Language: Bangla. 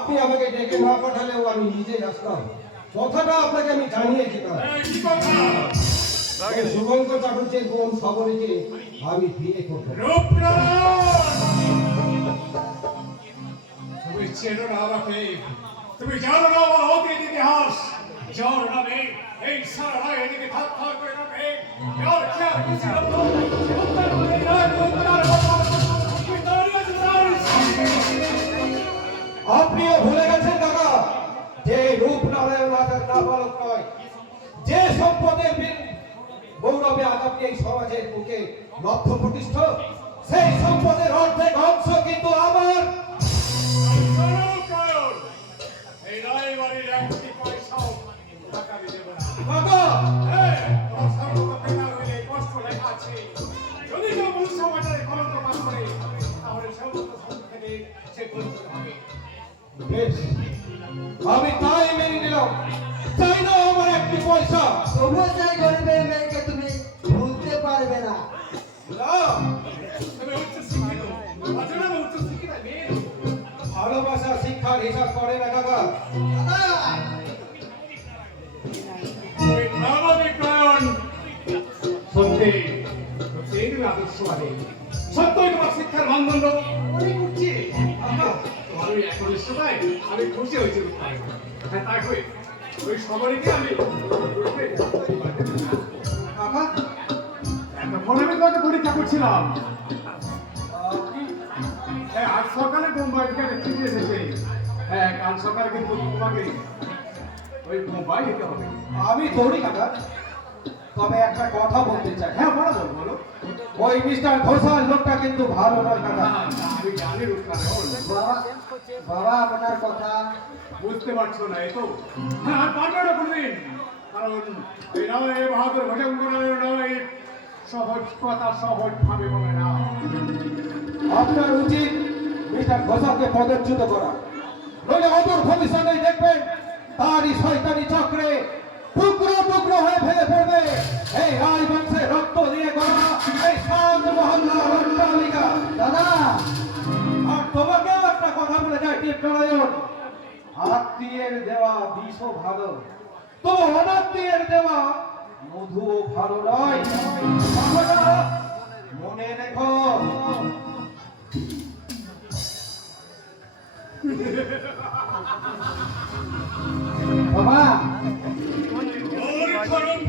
আপনি আমাকে ডেকে না পাঠালেও আমি নিজেই আসতাম। কথাটা আপনাকে আমি জানিয়ে দিতাম। শুভঙ্কর চাটুর্যের বোন সবরীকে আমি বিয়ে করব। তুমি চেনো না আমাকে, তুমি জানো না আমার অতীত ইতিহাস, যার নামে এই সারা রায় এদিকে থাক থাক করে রাখে, যার খেয়াল খুশি হতো উত্তর করে আপনিও ভুলে গেছেন কাকা, যে রূপনারায়ণ রাজার নাবালক নয়, যে সম্পদের গৌরবে আজ আপনি এই সমাজের বুকে লক্ষ প্রতিষ্ঠ, সেই সম্পদের অর্ধেক অংশ কিন্তু আমার। এই রায় বাড়ির একটি পয়সাও টাকা দেব না। কাকা কষ্ট লেখা আছে, যদি কেউ মূল সমাজের কলঙ্ক পাস করে তাহলে সমস্ত সম্পদ থেকে সে বঞ্চিত হবে। বেশ, আমি তাই মেনে নিলাম। চাই না আমার একটি পয়সা। তবুও চাই গরিবের মেয়েকে তুমি ভুলতে পারবে না। না, তুমি উচ্চ শিক্ষিত, অচেনা উচ্চ শিক্ষিত মেয়ে। ভালোবাসা শিক্ষার হিসাব করে না কাকা। তুমি ধর্মবিক নয়ন, সত্যি সেই তুমি আদর্শবাদী, সত্যই তোমার শিক্ষার মানদণ্ড অনেক উঠছে। তোমার ওই একনিষ্ঠতায় আমি খুশি হয়েছি। হ্যাঁ, তাই হয়ে ওই সবারকে আমি কাকা, এতক্ষণ আমি তোমাকে পরীক্ষা করছিলাম। হ্যাঁ, আজ সকালে মুম্বাই থেকে চিঠি এসেছে। হ্যাঁ, কাল সকালে কিন্তু তোমাকে ওই মুম্বাই যেতে হবে। আমি দৌড়ি কাকা, তবে একটা কথা বলতে চাই। হ্যাঁ, বলো বলো বলো। ওই মিস্টার ঘোষাল লোকটা কিন্তু ভালো নয় কাকা। আমি জানি রূপকার বাবা বাবা আপনার কথা বুঝতে পারছো না, এই তো। হ্যাঁ, আর পারবে না কোনদিন, কারণ এই নয় বাহাদুর ভজঙ্করের নয় সহজ কথা সহজ ভাবে বলে না। আপনার উচিত মিস্টার ঘোষালকে পদচ্যুত করা, নইলে অদূর ভবিষ্যতে দেখবেন তারই শয়তানি চক্রে টুকরো টুকরো হয়ে ফেলে পড়বে এই রাজবংশের রক্ত দিয়ে গড়া এই শান্ত মহল্লার অট্টালিকা। দাদা, আর তোমাকেও একটা কথা বলে যায় টিপনারায়ণ, আত্মীয়ের দেওয়া বিষও ভালো, তবু অনাত্মীয়ের দেওয়া মধুও ভালো নয়। কথাটা মনে রেখো। বাবা ওর খরম